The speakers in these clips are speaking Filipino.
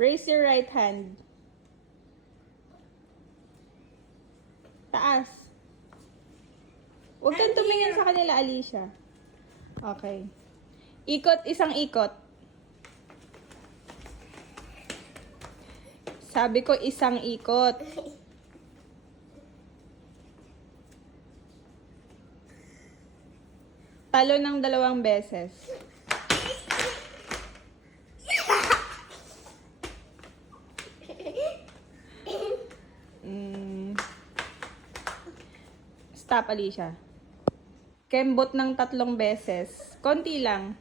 Raise your right hand. Taas. Huwag kang tumingin sa kanila, Alicia. Okay. Ikot, isang ikot. Sabi ko, isang ikot. Talo ng 2 beses. Stop, Alicia. Kembot ng 3 beses. Konti lang.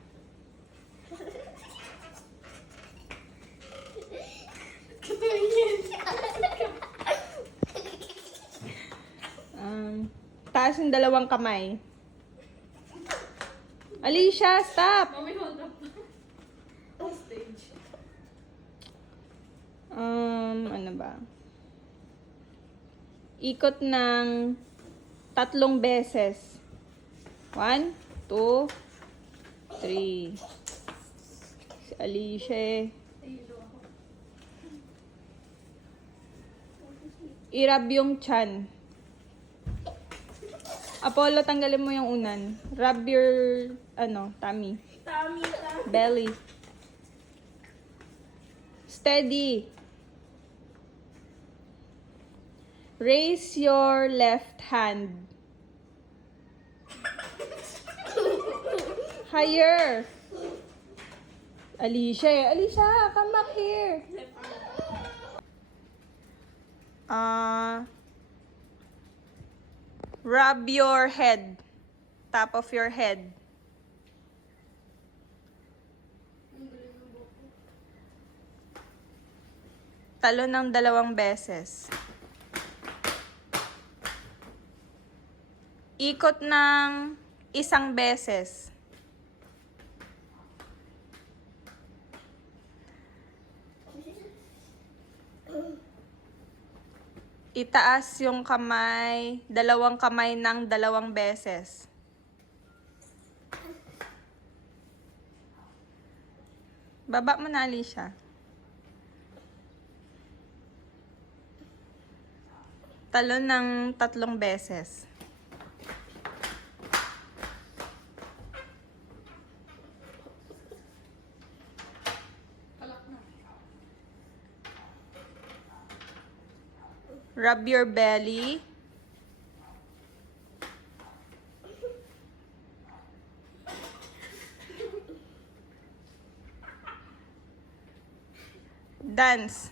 Taas yung 2 kamay. Alicia, stop! Mami, hold up. Stage. Ano ba? Ikot ng 3 beses. 1, 2, 3. Si Alicia. I-rub yung chan. Apollo, tanggalin mo yung unan. Rub your, tummy. Tummy. Belly. Steady. Raise your left hand. Higher. Alicia, come back here. Rub your head. Top of your head. Talo ng 2 beses. Ikot ng 1 beses. Itaas yung kamay, 2 kamay ng 2 beses. Baba mo na, Alicia. Talon ng 3 beses. Rub your belly. Dance.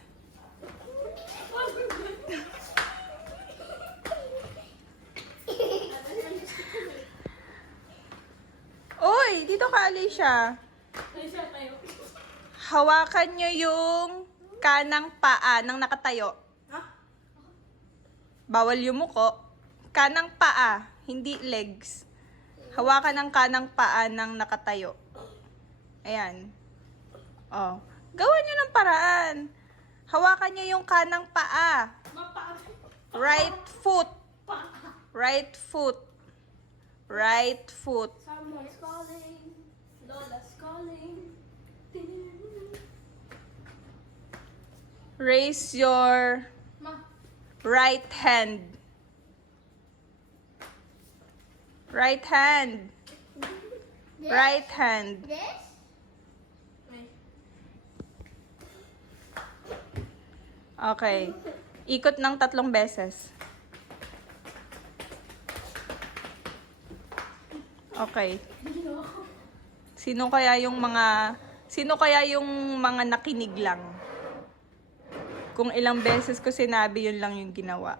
Uy, dito ka, Alicia. Hawakan nyo yung kanang paa ng nakatayo. Bawal yumuko. Kanang paa, hindi legs. Hawakan ang kanang paa ng nakatayo. Ayan. Oh. Gawan nyo ng paraan. Hawakan nyo yung kanang paa. Right foot. Right foot. Right foot. Someone's calling. Lola's calling. Raise your right hand. Right hand. This? Right hand. This? Okay. Ikot ng 3 beses. Okay. Sino kaya yung mga nakinig lang? Kung ilang beses ko sinabi, yun lang yung ginawa.